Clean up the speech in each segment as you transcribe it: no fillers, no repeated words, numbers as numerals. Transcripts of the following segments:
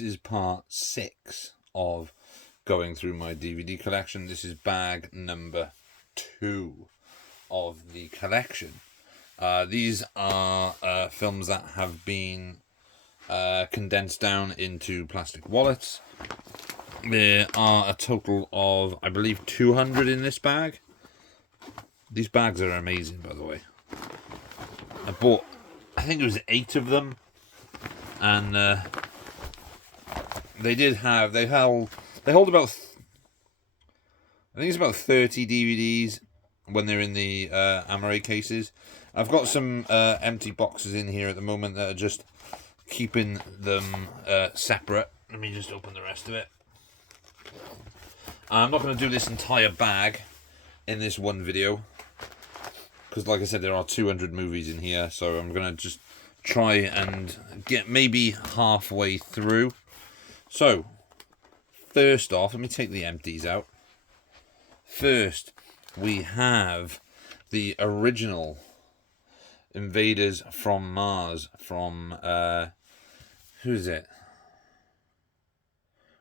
this is part 6 of going through my DVD collection. This is bag number 2 of the collection. These are films that have been condensed down into plastic wallets. There are a total of, I believe, 200 in this bag. These bags are amazing, by the way. I bought, I think it was 8 of them, and they hold about, I think it's about 30 DVDs when they're in the Amaray cases. I've got some empty boxes in here at the moment that are just keeping them separate. Let me just open the rest of it. I'm not going to do this entire bag in this one video, because like I said, there are 200 movies in here, so I'm going to just try and get maybe halfway through. So, first off, let me take the empties out. First, we have the original Invaders from Mars from, who is it?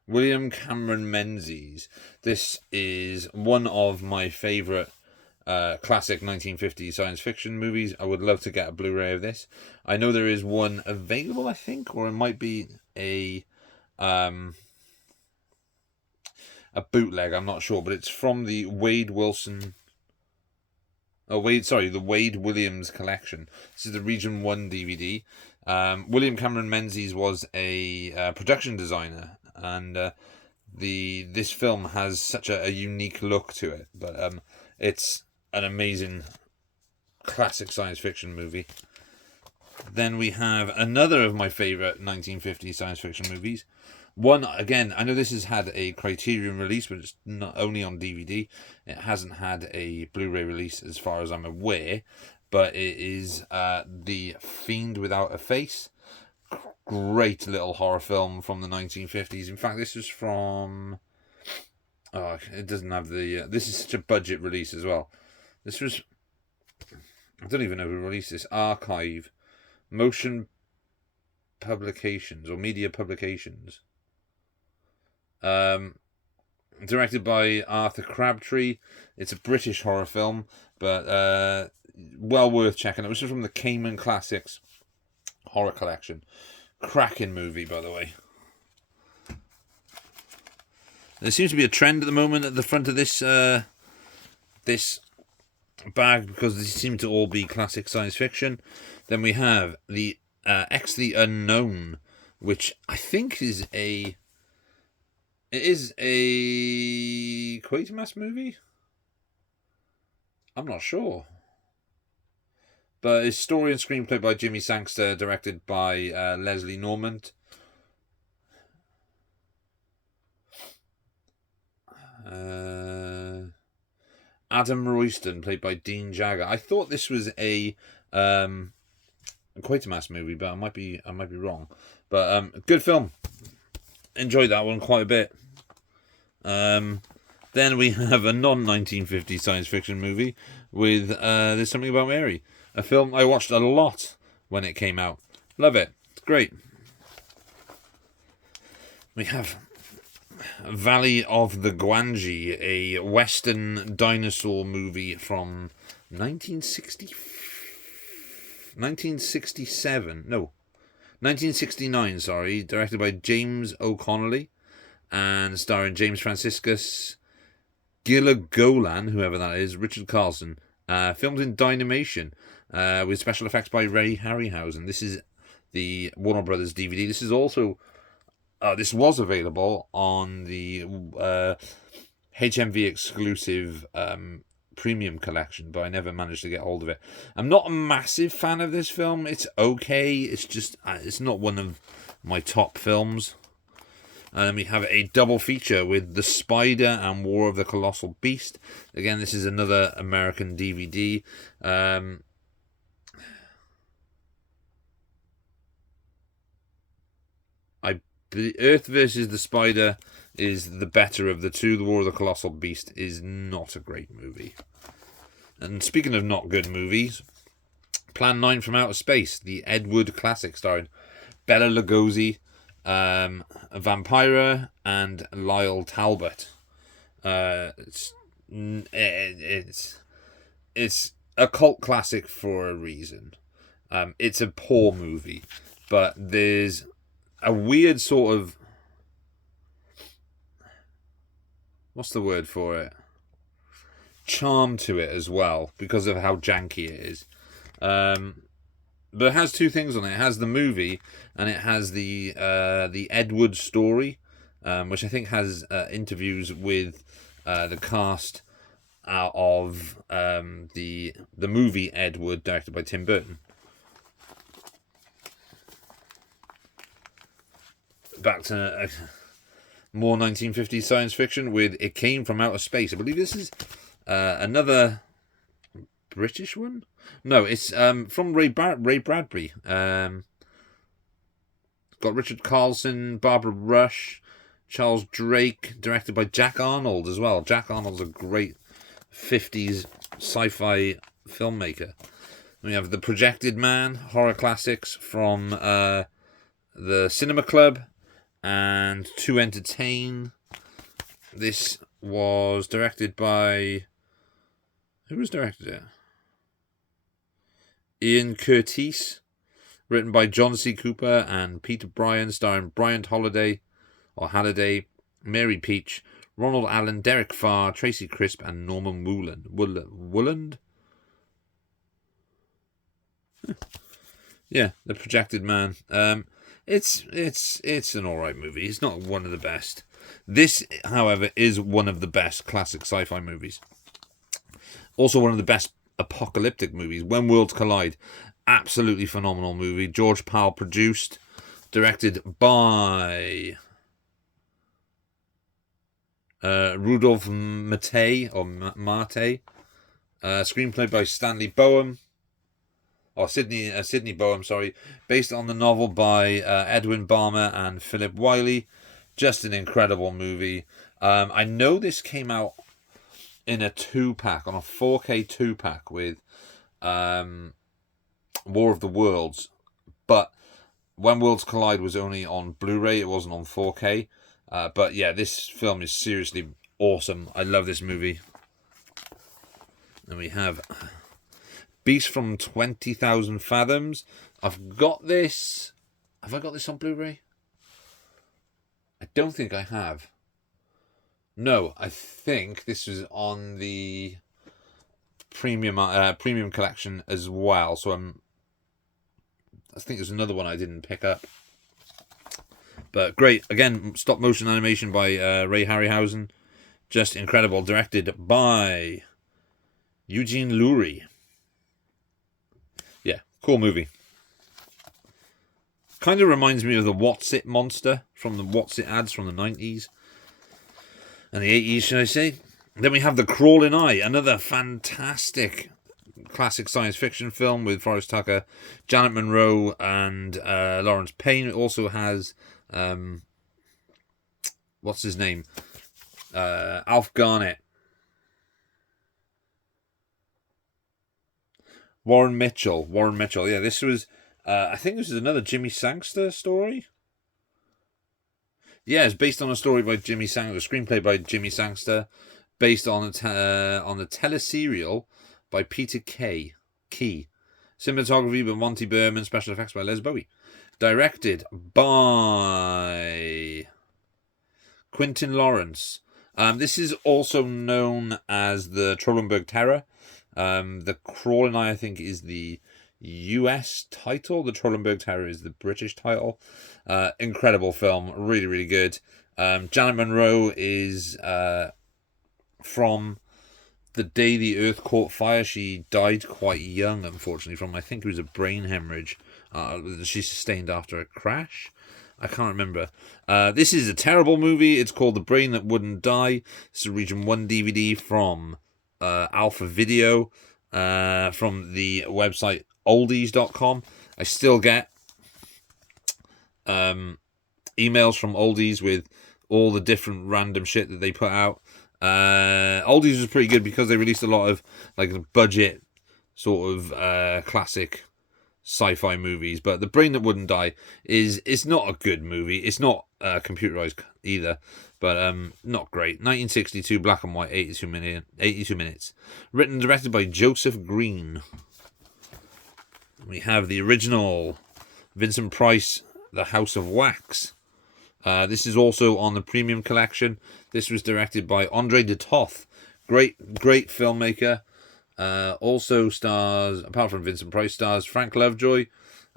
William Cameron Menzies. This is one of my favourite classic 1950s science fiction movies. I would love to get a Blu-ray of this. I know there is one available, I think, or it might be a bootleg, I'm not sure, but it's from the Wade Williams collection. This is the Region 1 DVD. William Cameron Menzies was a production designer, and this film has such a unique look to it, but it's an amazing classic science fiction movie. Then we have another of my favourite 1950s science fiction movies. One, again, I know this has had a Criterion release, but it's not only on DVD. It hasn't had a Blu-ray release as far as I'm aware, but it is The Fiend Without a Face. Great little horror film from the 1950s. In fact, this was from... Oh, it doesn't have the... this is such a budget release as well. This was... I don't even know who released this. Archive. Motion Publications, or Media Publications. Directed by Arthur Crabtree. It's a British horror film, but well worth checking out. This is from the Cayman Classics horror collection. Cracking movie, by the way. There seems to be a trend at the moment at the front of this this bag, because they seem to all be classic science fiction. Then we have the X the Unknown, which I think is a Quatermass movie. I'm not sure, but it's story and screenplay by Jimmy Sangster, directed by Leslie Normand. Adam Royston, played by Dean Jagger. I thought this was a Quatermass movie, but I might be wrong. But good film. Enjoyed that one quite a bit. Then we have a non-1950 science fiction movie with There's Something About Mary, a film I watched a lot when it came out. Love it. It's great. We have Valley of the Gwangi, a Western dinosaur movie from 1969, sorry, directed by James O'Connolly and starring James Franciscus, Gilligolan, whoever that is, Richard Carlson. Filmed in Dynamation with special effects by Ray Harryhausen. This is the Warner Brothers DVD. This is also this was available on the HMV exclusive premium collection, but I never managed to get hold of it. I'm not a massive fan of this film. It's okay. It's just it's not one of my top films. And we have a double feature with The Spider and War of the Colossal Beast. Again, this is another American DVD. Earth versus the Spider is the better of the two. The War of the Colossal Beast is not a great movie. And speaking of not good movies, Plan 9 from Outer Space, the Ed Wood classic starring Bela Lugosi, Vampira, and Lyle Talbot. It's it's a cult classic for a reason. It's a poor movie, but there's a weird sort of, what's the word for it? Charm to it as well, because of how janky it is. But it has two things on it. It has the movie, and it has the Edward story, which I think has interviews with the cast of the movie Edward, directed by Tim Burton. Back to more 1950s science fiction with It Came From Outer Space. I believe this is another British one. No, it's from Ray Bradbury. Got Richard Carlson, Barbara Rush, Charles Drake, directed by Jack Arnold as well. Jack Arnold's a great 50s sci-fi filmmaker. We have The Projected Man, horror classics from the Cinema Club and To Entertain. This was directed by... Who was directed it? Ian Curtis. Written by John C. Cooper and Peter Bryan, starring Bryant Halliday, Mary Peach, Ronald Allen, Derek Farr, Tracy Crisp, and Norman Wooland? Yeah, The Projected Man. It's an alright movie. It's not one of the best. This, however, is one of the best classic sci-fi movies. Also one of the best apocalyptic movies. When Worlds Collide. Absolutely phenomenal movie. George Powell produced. Directed by Rudolph Mate. Screenplay by Stanley Boehm. Sidney Boehm, sorry. Based on the novel by Edwin Balmer and Philip Wiley. Just an incredible movie. I know this came out in a 2-pack, on a 4K 2-pack with War of the Worlds. But When Worlds Collide was only on Blu-ray. It wasn't on 4K. But yeah, this film is seriously awesome. I love this movie. And we have Beast from 20,000 Fathoms. I've got this. Have I got this on Blu-ray? I don't think I have. No, I think this was on the premium collection as well. So I think there's another one I didn't pick up. But great. Again, stop motion animation by Ray Harryhausen. Just incredible. Directed by Eugene Lurie. Yeah, cool movie. Kind of reminds me of the What's It monster from the What's It ads from the 90s. And the 80s, should I say. Then we have The Crawling Eye, another fantastic classic science fiction film with Forrest Tucker, Janet Monroe, and Lawrence Payne. It also has, what's his name? Alf Garnett. Warren Mitchell. Yeah, this was, I think this is another Jimmy Sangster story. Yeah, it's based on a story by Jimmy Sangster, a screenplay by Jimmy Sangster, based on the teleserial by Peter Key. Cinematography by Monty Berman, special effects by Les Bowie. Directed by Quentin Lawrence. This is also known as the Trollenberg Terror. The Crawling Eye, I think, is the US title. The Trollenberg Terror is the British title. Incredible film, really, really good. Janet Monroe is from the day the Earth caught fire. She died quite young, unfortunately, from, I think it was a brain hemorrhage she sustained after a crash. I can't remember. This is a terrible movie. It's called The Brain That Wouldn't Die. It's a Region 1 DVD from Alpha Video, from the website oldies.com. I still get emails from Oldies with all the different random shit that they put out. Oldies was pretty good because they released a lot of like budget sort of classic sci-fi movies, but The Brain That Wouldn't Die is not a good movie. It's not computerized either, but not great. 1962, black and white, 82 minutes. Written and directed by Joseph Green. We have the original Vincent Price, The House of Wax. This is also on the premium collection. This was directed by Andre de Toth. Great filmmaker. Also stars, apart from Vincent Price, stars Frank Lovejoy,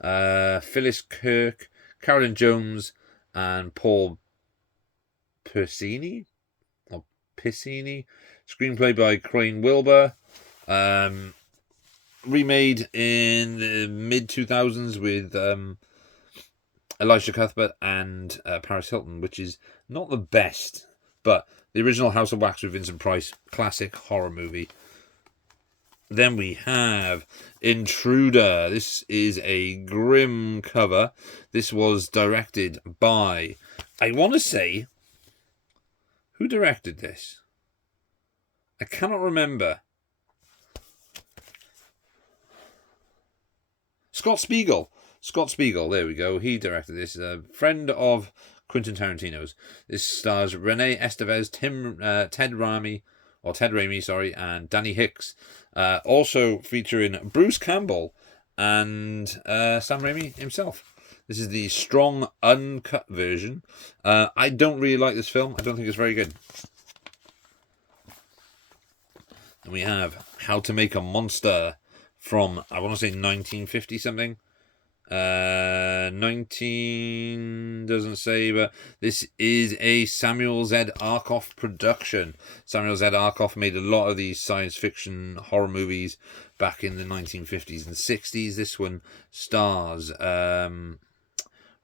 Phyllis Kirk, Carolyn Jones, and Paul Piscini. Screenplay by Crane Wilbur. Remade in the mid-2000s with Elisha Cuthbert and Paris Hilton, which is not the best, but the original House of Wax with Vincent Price, classic horror movie. Then we have Intruder. This is a grim cover. This was directed by, I want to say, who directed this? I cannot remember. Scott Spiegel, there we go. He directed this. A friend of Quentin Tarantino's. This stars Renee Estevez, Ted Raimi, and Danny Hicks. Also featuring Bruce Campbell and Sam Raimi himself. This is the strong, uncut version. I don't really like this film. I don't think it's very good. And we have How to Make a Monster from, I want to say 1950 something. 19 doesn't say, but this is a Samuel Z. Arkoff production. Samuel Z. Arkoff made a lot of these science fiction horror movies back in the 1950s and 60s. This one stars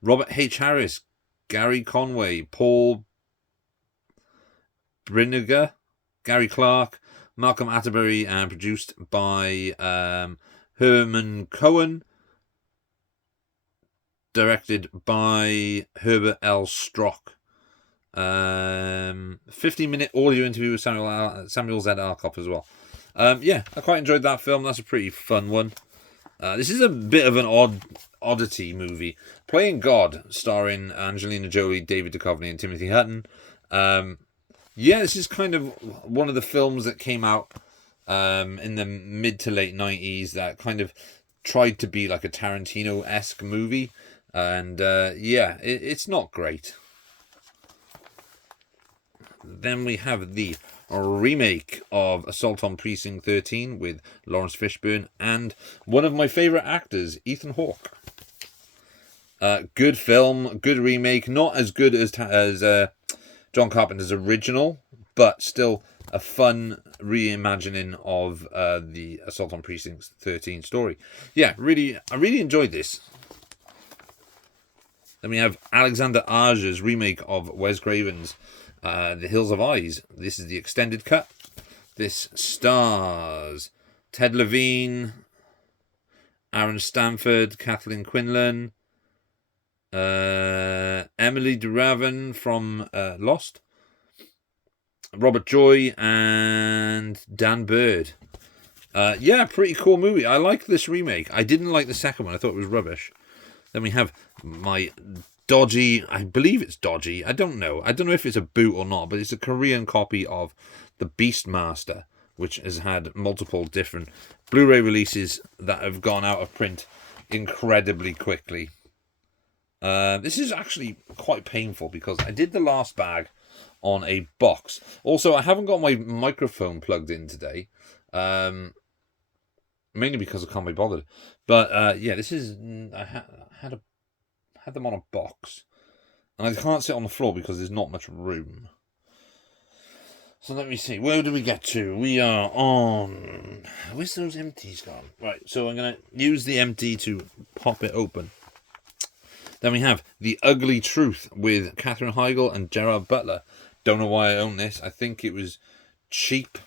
Robert H. Harris, Gary Conway, Paul Brinegar, Gary Clark, Malcolm Atterbury, and produced by Herman Cohen. Directed by Herbert L. Strock. 15-minute audio interview with Samuel Z. Arkoff as well. I quite enjoyed that film. That's a pretty fun one. This is a bit of an oddity movie. Playing God, starring Angelina Jolie, David Duchovny, and Timothy Hutton. This is kind of one of the films that came out in the mid to late 90s that kind of tried to be like a Tarantino-esque movie. And it's not great. Then we have the remake of Assault on Precinct 13 with Lawrence Fishburne and one of my favourite actors, Ethan Hawke. Good film, good remake. Not as good as John Carpenter's original, but still a fun reimagining of the Assault on Precinct 13 story. I really enjoyed this. Then we have Alexander Aja's remake of Wes Craven's The Hills of Eyes. This is the extended cut. This stars Ted Levine, Aaron Stanford, Kathleen Quinlan, Emily DeRaven from Lost, Robert Joy, and Dan Bird. Pretty cool movie. I like this remake. I didn't like the second one. I thought it was rubbish. Then we have my dodgy, I believe it's dodgy, I don't know if it's a boot or not, but it's a Korean copy of The Beastmaster, which has had multiple different Blu-ray releases that have gone out of print incredibly quickly. This is actually quite painful because I did the last bag on a box. Also, I haven't got my microphone plugged in today. Mainly because I can't be bothered. But this is, I had them on a box, and I can't sit on the floor because there's not much room. So let me see, where do we get to? We are on, where's those empties gone? Right, so I'm going to use the empty to pop it open. Then we have The Ugly Truth with Katherine Heigl and Gerard Butler. Don't know why I own this. I think it was cheap,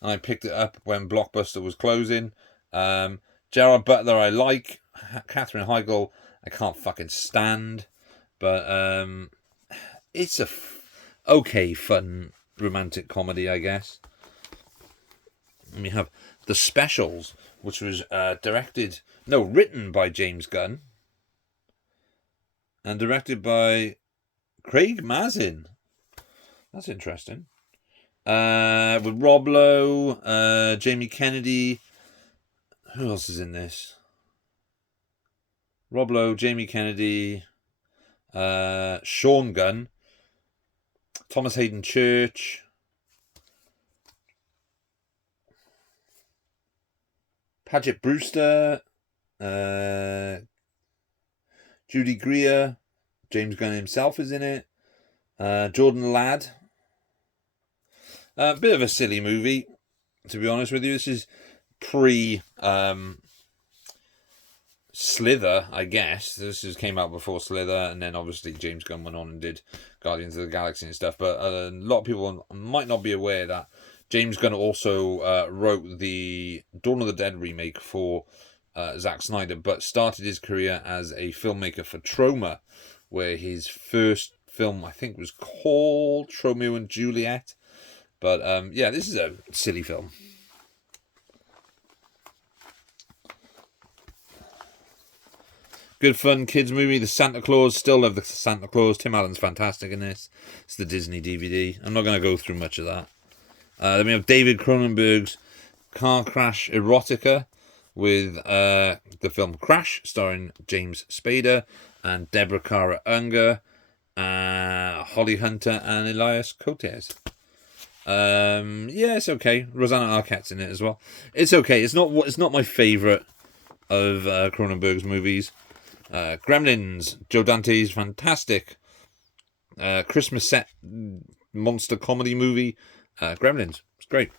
and I picked it up when Blockbuster was closing. Gerard Butler I like. Katherine Heigl I can't fucking stand. But it's a okay, fun, romantic comedy, I guess. And we have The Specials which was written by James Gunn and directed by Craig Mazin. That's interesting. With Rob Lowe, Jamie Kennedy. Who else is in this? Rob Lowe, Jamie Kennedy, Sean Gunn, Thomas Hayden Church, Paget Brewster, Judy Greer, James Gunn himself is in it, Jordan Ladd. A bit of a silly movie, to be honest with you. This is pre Slither, I guess. This came out before Slither, and then obviously James Gunn went on and did Guardians of the Galaxy and stuff. But a lot of people might not be aware that James Gunn also wrote the Dawn of the Dead remake for Zack Snyder, but started his career as a filmmaker for Troma, where his first film, I think, was called Romeo and Juliet. But yeah, this is a silly film. Good fun kids movie. The Santa Claus. Still love the Santa Claus. Tim Allen's fantastic in this. It's the Disney DVD. I'm not going to go through much of that. Then we have David Cronenberg's car crash erotica with the film Crash, starring James Spader and Deborah Kara Unger, Holly Hunter and Elias Cotes. Yeah, it's okay. Rosanna Arquette's in it as well. It's okay. It's not my favourite of Cronenberg's movies. Gremlins, Joe Dante's fantastic Christmas set monster comedy movie. Gremlins, it's great.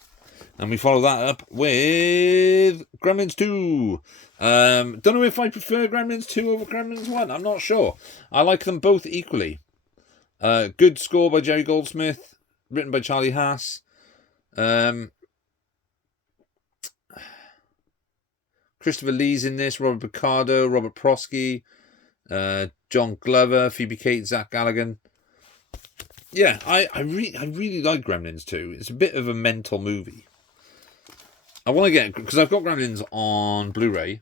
And we follow that up with Gremlins 2. Don't know if I prefer Gremlins 2 over Gremlins 1. I'm not sure. I like them both equally. Good score by Jerry Goldsmith, written by Charlie Haas. Christopher Lee's in this, Robert Picardo, Robert Prosky, John Glover, Phoebe Cates, Zach Galligan. Yeah, I really like Gremlins 2. It's a bit of a mental movie. I want to get, because I've got Gremlins on Blu-ray,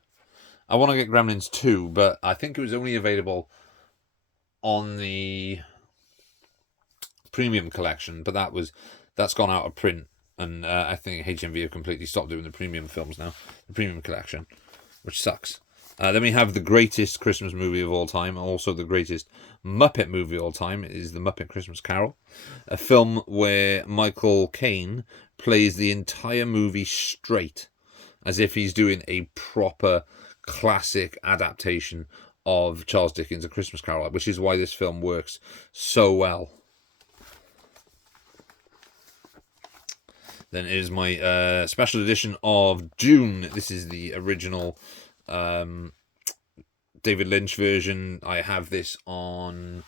I want to get Gremlins 2, but I think it was only available on the premium collection, but that's gone out of print. And I think HMV have completely stopped doing the premium films now. The premium collection, which sucks. Then we have the greatest Christmas movie of all time, also the greatest Muppet movie of all time, is The Muppet Christmas Carol. A film where Michael Caine plays the entire movie straight, as if he's doing a proper classic adaptation of Charles Dickens' A Christmas Carol, which is why this film works so well. Then it is my special edition of June. This is the original David Lynch version. I have this on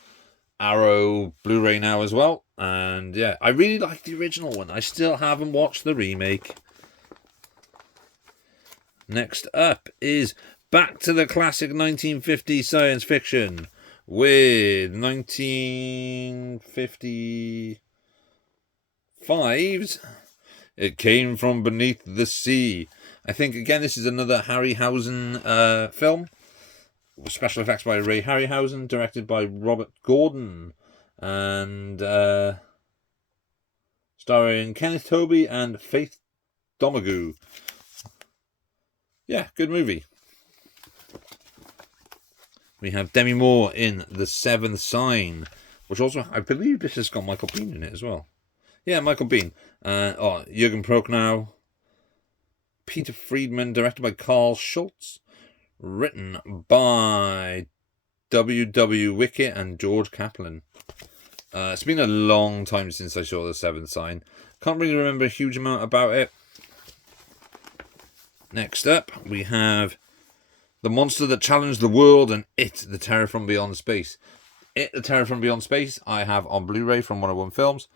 Arrow Blu-ray now as well. And yeah, I really like the original one. I still haven't watched the remake. Next up is back to the classic 1950s science fiction with 1955's It Came From Beneath the Sea. I think, again, this is another Harryhausen film. Special effects by Ray Harryhausen, directed by Robert Gordon, and starring Kenneth Tobey and Faith Domergue. Yeah, good movie. We have Demi Moore in The Seventh Sign, which also, I believe this has got Michael Biehn in it as well. Yeah, Michael Biehn. Jürgen Prochnow. Peter Friedman, directed by Carl Schultz. Written by W. Wickett and George Kaplan. It's been a long time since I saw The Seventh Sign. Can't really remember a huge amount about it. Next up, we have The Monster That Challenged the World and It, The Terror from Beyond Space. It, The Terror from Beyond Space, I have on Blu-ray from 101 Films.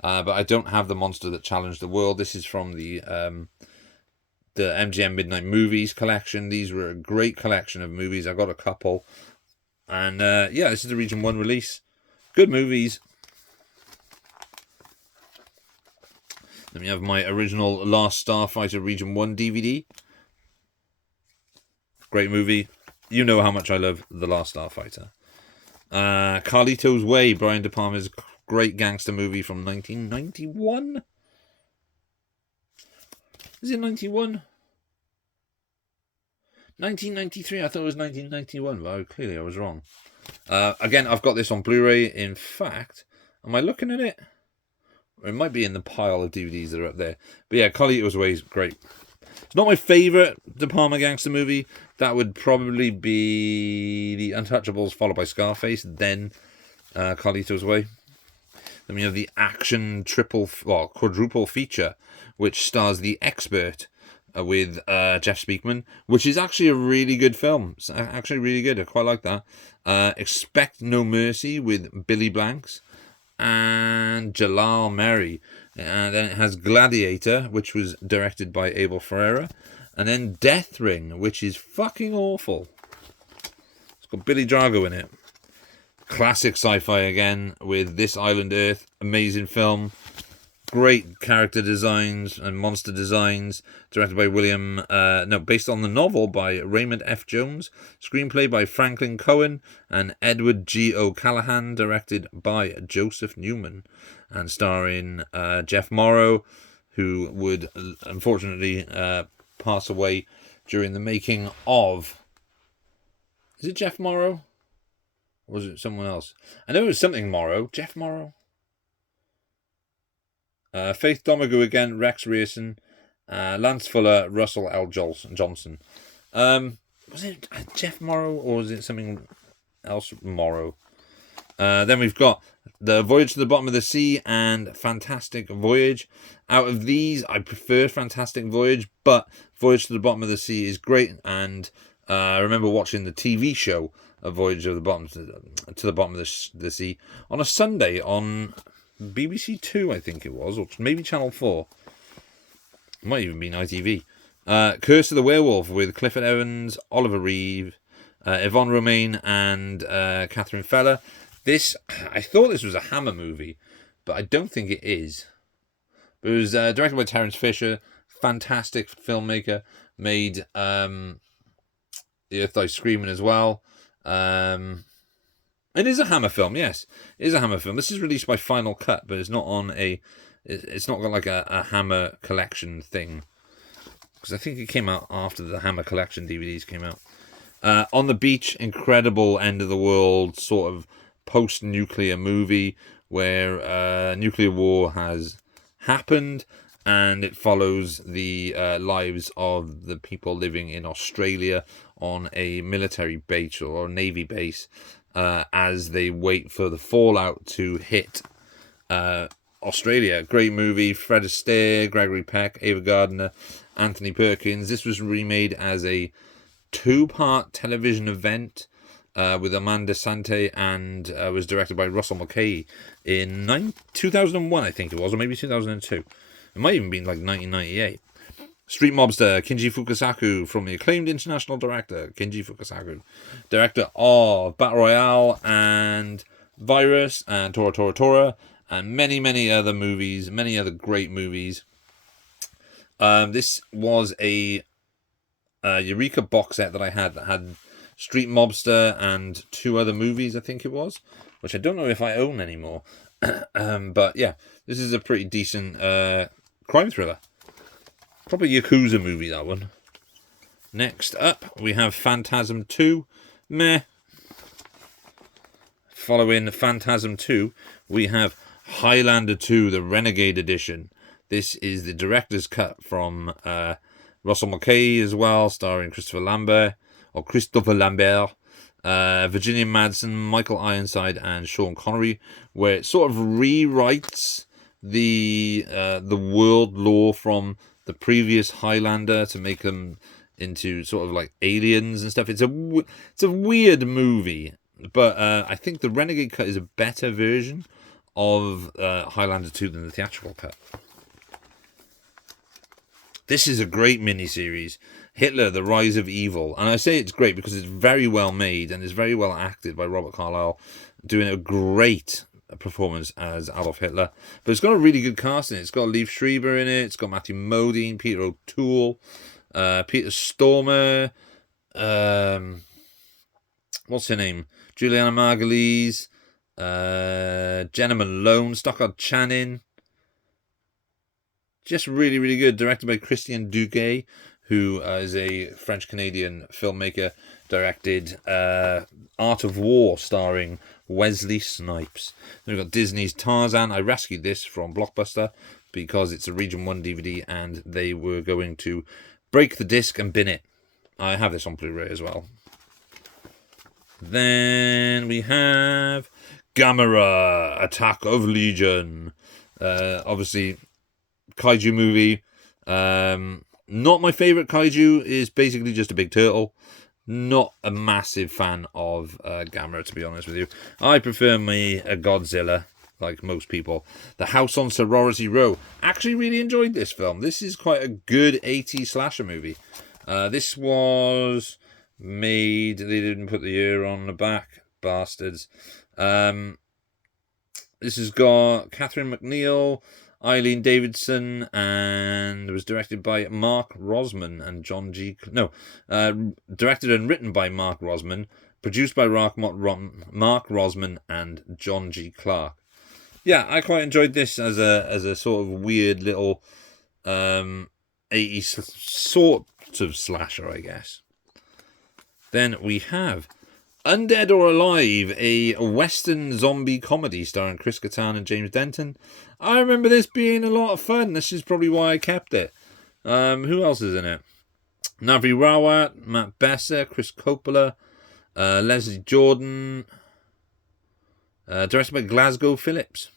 But I don't have The Monster That Challenged the World. This is from the MGM Midnight Movies collection. These were a great collection of movies. I got a couple. And yeah, this is the Region 1 release. Good movies. Then we have my original Last Starfighter Region 1 DVD. Great movie. You know how much I love The Last Starfighter. Carlito's Way, Brian De Palma's great gangster movie from 1991. Is it 91? 1993. I thought it was 1991, but clearly I was wrong. Again, I've got this on Blu-ray. In fact, am I looking at it? Or it might be in the pile of DVDs that are up there. But yeah, Carlito's Way is great. It's not my favourite De Palma gangster movie. That would probably be The Untouchables, followed by Scarface, then Carlito's Way. Then we have the action quadruple feature, which stars The Expert with Jeff Speakman, which is actually a really good film. It's actually really good. I quite like that. Expect No Mercy with Billy Blanks and Jalal Merry. And then it has Gladiator, which was directed by Abel Ferreira. And then Death Ring, which is fucking awful. It's got Billy Drago in it. Classic sci-fi again with This Island Earth. Amazing film. Great character designs and monster designs. Directed by based on the novel by Raymond F. Jones. Screenplay by Franklin Cohen and Edward G. O'Callaghan. Directed by Joseph Newman. And starring Jeff Morrow, who would unfortunately pass away during the making of... Is it Jeff Morrow? Or was it someone else? I know it was something Morrow. Jeff Morrow? Faith Domergue again, Rex Rearson, Lance Fuller, Russell L. Johnson. Was it Jeff Morrow or was it something else Morrow? Then we've got The Voyage to the Bottom of the Sea and Fantastic Voyage. Out of these, I prefer Fantastic Voyage, but Voyage to the Bottom of the Sea is great. And I remember watching the TV show of Voyage of the Bottom to the Bottom of the Sea on a Sunday on BBC Two, I think it was, or maybe Channel 4. It might even be ITV. Curse of the Werewolf with Clifford Evans, Oliver Reeve, Yvonne Romaine, and Catherine Feller. I thought this was a Hammer movie, but I don't think it is. It was directed by Terence Fisher, fantastic filmmaker, made The Earth Lies Screaming as well. It is a Hammer film, yes. It is a Hammer film. This is released by Final Cut, but it's not on it's not got like a Hammer collection thing. Because I think it came out after the Hammer collection DVDs came out. On the Beach, incredible end of the world sort of post-nuclear movie where nuclear war has happened and it follows the lives of the people living in Australia on a military base or a navy base as they wait for the fallout to hit Australia. Great movie. Fred Astaire, Gregory Peck, Ava Gardner, Anthony Perkins. This was remade as a 2-part television event with Amanda Sante and was directed by Russell Mulcahy in 2001, I think it was, or maybe 2002. It might even be like 1998. Street Mobster, Kinji Fukasaku, from the acclaimed international director, Kinji Fukasaku. Director of Battle Royale and Virus and Tora Tora Tora and many, many other movies, many other great movies. This was a Eureka box set that I had that had Street Mobster and 2 other movies, I think it was, which I don't know if I own anymore. But yeah, this is a pretty decent crime thriller. Probably Yakuza movie, that one. Next up, we have Phantasm 2. Meh. Following Phantasm 2, we have Highlander 2, the Renegade Edition. This is the director's cut from Russell Mulcahy as well, starring Christopher Lambert, Virginia Madsen, Michael Ironside, and Sean Connery, where it sort of rewrites the world lore from the previous Highlander to make them into sort of like aliens and stuff. It's a weird movie, but I think the Renegade cut is a better version of Highlander 2 than the theatrical cut. This is a great miniseries, Hitler, The Rise of Evil. And I say it's great because it's very well made and is very well acted by Robert Carlyle, doing a great performance as Adolf Hitler. But it's got a really good cast in it. It's got Liev Schreiber in it. It's got Matthew Modine, Peter O'Toole, Peter Stormer, What's her name? Juliana Margulies, Jenna Malone, Stockard Channing. Just really, really good. Directed by Christian Duguay, who is a French-Canadian filmmaker. Directed Art of War, starring Wesley Snipes. Then we've got Disney's Tarzan. I rescued this from Blockbuster because it's a Region 1 DVD and they were going to break the disc and bin it. I have this on Blu-ray as well. Then we have Gamera, Attack of Legion. Obviously, kaiju movie. Not my favourite kaiju, is basically just a big turtle. Not a massive fan of Gamera, to be honest with you. I prefer me a Godzilla, like most people. The House on Sorority Row. Actually really enjoyed this film. This is quite a good 80s slasher movie. This was made... They didn't put the year on the back. Bastards. This has got Catherine McNeil, Eileen Davidson, and it was directed by Mark Rosman and John G. Directed and written by Mark Rosman, produced by Mark Rosman and John G. Clark. Yeah, I quite enjoyed this as a sort of weird little 80s sort of slasher, I guess. Then we have Undead or Alive, a Western zombie comedy starring Chris Kattan and James Denton. I remember this being a lot of fun. This is probably why I kept it. Who else is in it? Navi Rawat, Matt Besser, Chris Coppola, Leslie Jordan. Directed by Glasgow Phillips.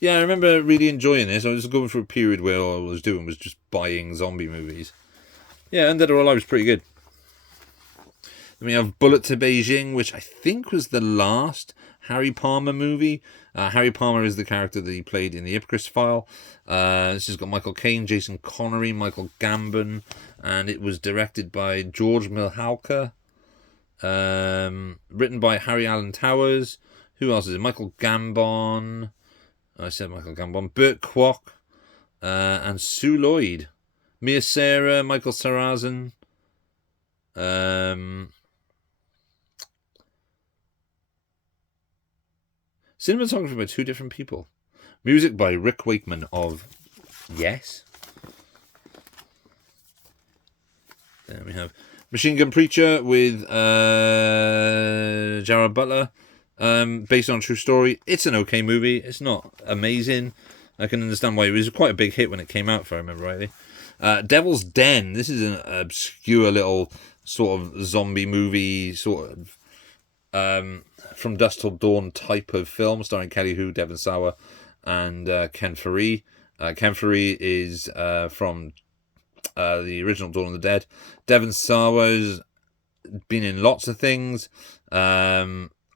Yeah, I remember really enjoying this. I was going through a period where all I was doing was just buying zombie movies. Yeah, Undead or Alive was pretty good. Then we have Bullet to Beijing, which I think was the last Harry Palmer movie. Harry Palmer is the character that he played in The Ipcris File. This has got Michael Caine, Jason Connery, Michael Gambon, and it was directed by George Mihalka. Written by Harry Allen Towers. Who else is it? Michael Gambon. I said Michael Gambon. Burt Kwok. And Sue Lloyd. Mia Sara, Michael Sarrazin. Cinematography by two different people. Music by Rick Wakeman of Yes. Then we have Machine Gun Preacher with Gerard Butler. Based on a true story. It's an okay movie. It's not amazing. I can understand why it was quite a big hit when it came out, if I remember rightly. Devil's Den. This is an obscure little sort of zombie movie, sort of From Dusk Till Dawn type of film, starring Kelly Hu, Devon Sawa, and Ken Faree. Ken Faree is from the original Dawn of the Dead. Devon Sawa's been in lots of things.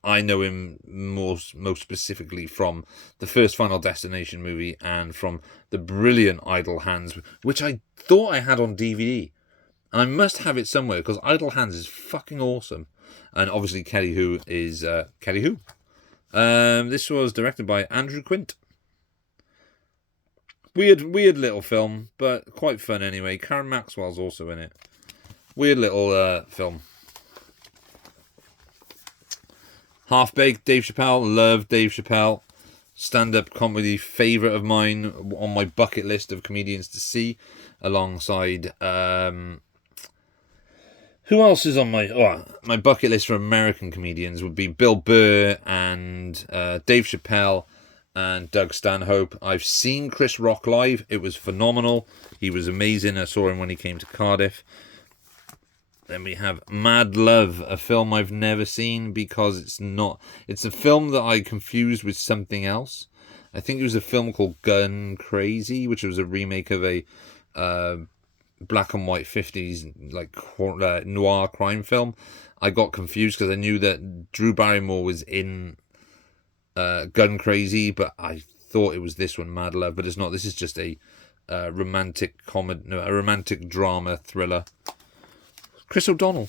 I know him most specifically from the first Final Destination movie and from the brilliant Idle Hands, which I thought I had on DVD. And I must have it somewhere because Idle Hands is fucking awesome. And obviously Kelly Hu is Kelly Hu. This was directed by Andrew Quint. Weird little film, but quite fun anyway. Karen Maxwell's also in it. Weird little film. Half Baked, Dave Chappelle. Love Dave Chappelle. Stand-up comedy favourite of mine on my bucket list of comedians to see. Alongside... who else is on my bucket list for American comedians would be Bill Burr and Dave Chappelle and Doug Stanhope. I've seen Chris Rock live. It was phenomenal. He was amazing. I saw him when he came to Cardiff. Then we have Mad Love, a film I've never seen because it's a film that I confused with something else. I think it was a film called Gun Crazy, which was a remake of a black and white 50s like noir crime film. I got confused because I knew that Drew Barrymore was in Gun Crazy, but I thought it was this one, Mad Love, but it's not. This is just a romantic drama thriller. Chris O'Donnell.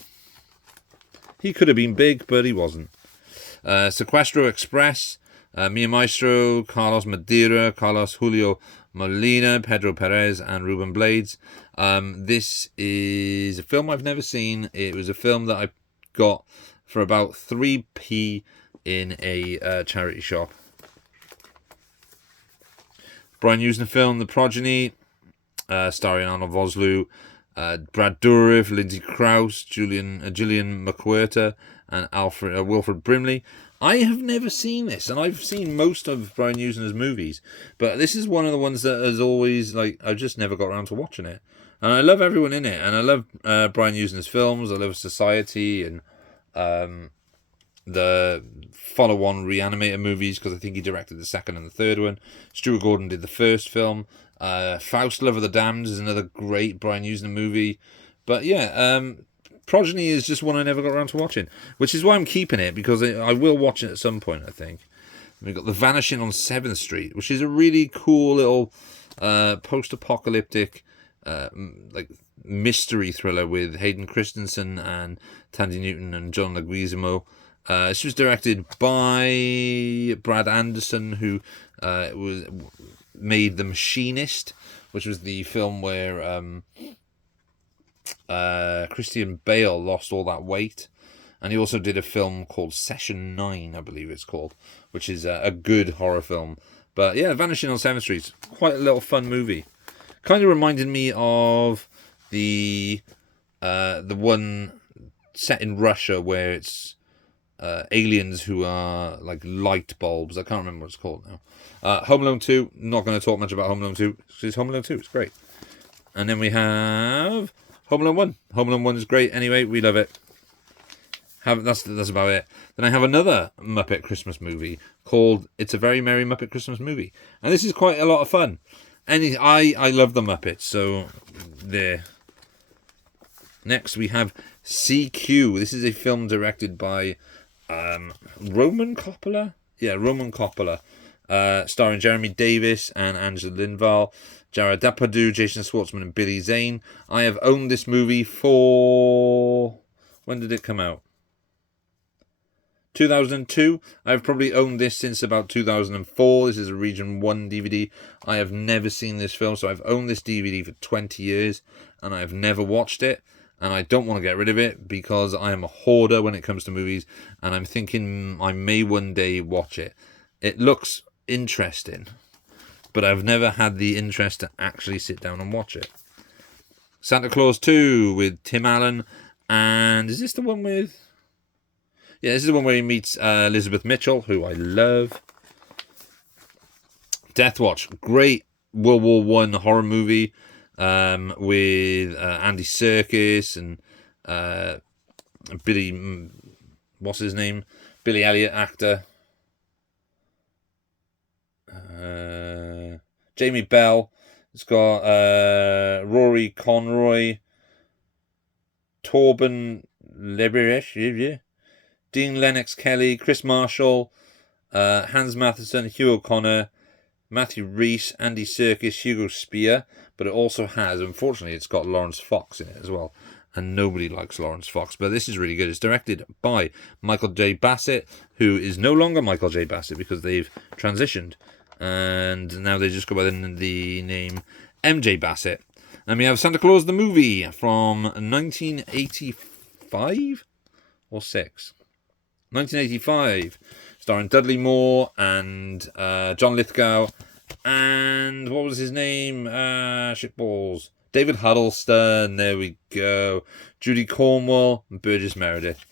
He could have been big, but he wasn't. Sequestro Express. Mia Maestro, Carlos Madeira, Carlos Julio Molina, Pedro Perez, and Ruben Blades. This is a film I've never seen. It was a film that I got for about 3p in a charity shop. Brian Usna film, The Progeny, starring Arnold Vosloo, Brad Dourif, Lindsay Krause, Gillian McWhirter, and Wilfred Brimley. I have never seen this, and I've seen most of Brian Usna's movies, but this is one of the ones that has always, I've just never got around to watching it. And I love everyone in it, and I love Brian Usna's films. I love Society and the follow-on Reanimator movies, because I think he directed the second and the third one. Stuart Gordon did the first film. Faust, Love of the Damned is another great Brian Usna movie. But yeah, Progeny is just one I never got around to watching, which is why I'm keeping it, because I will watch it at some point, I think. We've got The Vanishing on 7th Street, which is a really cool little post-apocalyptic mystery thriller with Hayden Christensen and Tandy Newton and John Leguizamo. This was directed by Brad Anderson, who made The Machinist, which was the film where Christian Bale lost all that weight. And he also did a film called Session 9, I believe it's called, which is a good horror film. But yeah, Vanishing on 7th Street, quite a little fun movie. Kind of reminded me of the one set in Russia where it's aliens who are like light bulbs. I can't remember what it's called now. Home Alone 2, not going to talk much about Home Alone 2. It's Home Alone 2, it's great. And then we have Home Alone 1. Home Alone 1 is great anyway, we love it. That's about it. Then I have another Muppet Christmas movie called It's a Very Merry Muppet Christmas Movie. And this is quite a lot of fun. And I love the Muppets, so there. Next we have CQ. This is a film directed by Roman Coppola? Yeah, Roman Coppola. Starring Jeremy Davis and Angela Lindvall, Jared Depardieu, Jason Schwartzman, and Billy Zane. I have owned this movie for... When did it come out? 2002. I've probably owned this since about 2004. This is a Region 1 DVD. I have never seen this film, so I've owned this DVD for 20 years, and I have never watched it, and I don't want to get rid of it, because I am a hoarder when it comes to movies, and I'm thinking I may one day watch it. It looks interesting, but I've never had the interest to actually sit down and watch it. Santa Claus 2 with Tim Allen, and is this the one with... Yeah, this is the one where he meets Elizabeth Mitchell, who I love. Death Watch, great World War One horror movie with Andy Serkis and Billy, what's his name? Billy Elliot, actor. Jamie Bell. It's got Rory Conroy, Torben Leberesh, Dean Lennox Kelly, Chris Marshall, Hans Matheson, Hugh O'Connor, Matthew Rhys, Andy Serkis, Hugo Spear, but it also has, unfortunately, it's got Lawrence Fox in it as well, and nobody likes Lawrence Fox, but this is really good. It's directed by Michael J. Bassett, who is no longer Michael J. Bassett because they've transitioned, and now they just go by the name MJ Bassett. And we have Santa Claus the movie from 1985 or 6? 1985, starring Dudley Moore and John Lithgow, and what was his name? Shitballs. David Huddleston, there we go. Judy Cornwell and Burgess Meredith.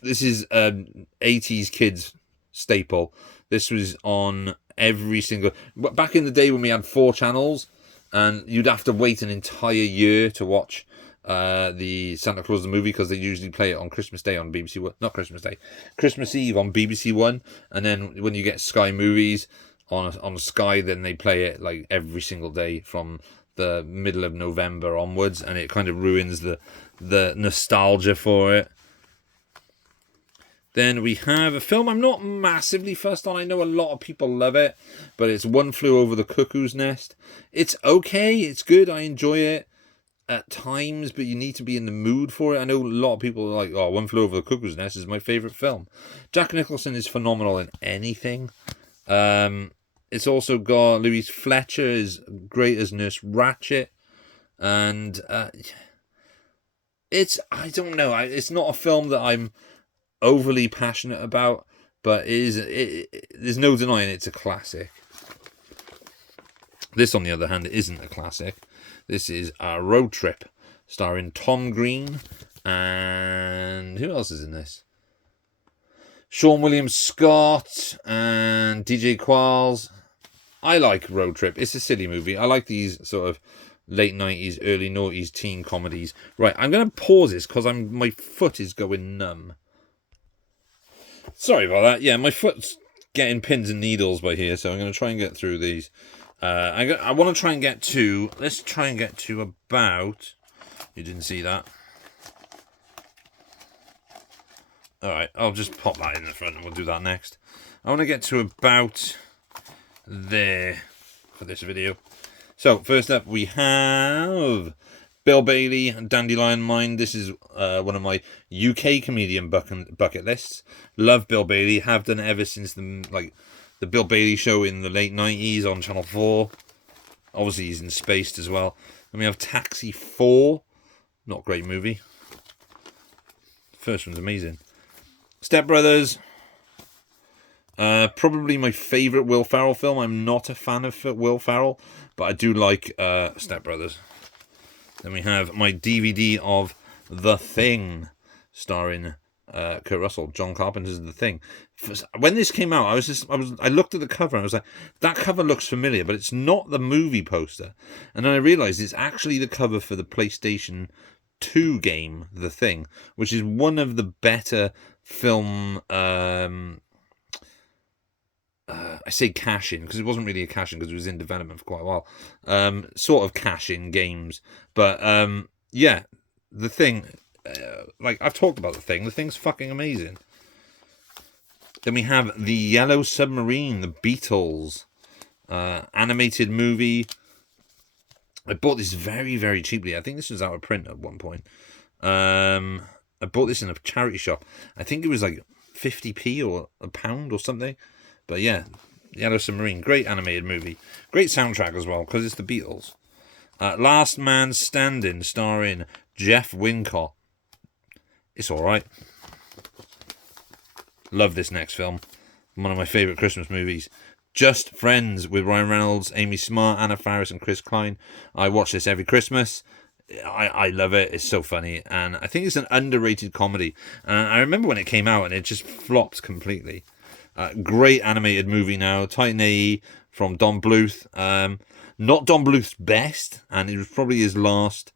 This is 80s kids staple. This was on every single... Back in the day when we had 4 channels, and you'd have to wait an entire year to watch the Santa Claus the movie, because they usually play it on Christmas Day on BBC One. Not Christmas Day, Christmas Eve on BBC One, and then when you get Sky Movies on Sky, then they play it like every single day from the middle of November onwards, and it kind of ruins the nostalgia for it. Then we have a film I'm not massively fussed on. I know a lot of people love it, but it's One Flew Over the Cuckoo's Nest. It's okay, it's good, I enjoy it. at times, but you need to be in the mood for it. I know a lot of people are like, "Oh, One Flew Over the Cuckoo's Nest is my favourite film." Jack Nicholson is phenomenal in anything. It's also got Louise Fletcher is great as Nurse Ratched, and I don't know, it's not a film that I'm overly passionate about, but there's no denying it's a classic. This, on the other hand, isn't a classic. This is a Road Trip, starring Tom Green, and who else is in this? Sean William Scott and DJ Qualls. I like Road Trip. It's a silly movie. I like these sort of late 90s, early noughties teen comedies. Right, I'm going to pause this because my foot is going numb. Sorry about that. Yeah, my foot's getting pins and needles by here, so I'm going to try and get through these. I want to try and get to... Let's try and get to about... You didn't see that. Alright, I'll just pop that in the front and we'll do that next. I want to get to about there for this video. So, first up we have Bill Bailey and Dandelion Mine. This is one of my UK comedian bucket lists. Love Bill Bailey. Have done ever since the Bill Bailey show in the late 90s on Channel 4. Obviously he's in Spaced as well. Then we have Taxi 4. Not a great movie. First one's amazing. Step Brothers. Probably my favourite Will Ferrell film. I'm not a fan of Will Ferrell, but I do like Step Brothers. Then we have my DVD of The Thing, starring Kurt Russell, John Carpenter's The Thing. When this came out, I looked at the cover and I was like, that cover looks familiar, but it's not the movie poster. And then I realised it's actually the cover for the PlayStation 2 game, The Thing, which is one of the better film... I say cash-in because it wasn't really a cash-in because it was in development for quite a while. Sort of cash-in games. But, yeah, The Thing... I've talked about The Thing. The Thing's fucking amazing. Then we have The Yellow Submarine, The Beatles. Animated movie. I bought this very, very cheaply. I think this was out of print at one point. I bought this in a charity shop. I think it was like 50p or a pound or something. But yeah, Yellow Submarine. Great animated movie. Great soundtrack as well, because it's the Beatles. Last Man Standing, starring Jeff Wincott. It's alright. Love this next film. One of my favourite Christmas movies. Just Friends with Ryan Reynolds, Amy Smart, Anna Faris and Chris Klein. I watch this every Christmas. I love it. It's so funny. And I think it's an underrated comedy. I remember when it came out and it just flopped completely. Great animated movie now. Titan AE from Don Bluth. Not Don Bluth's best, and it was probably his last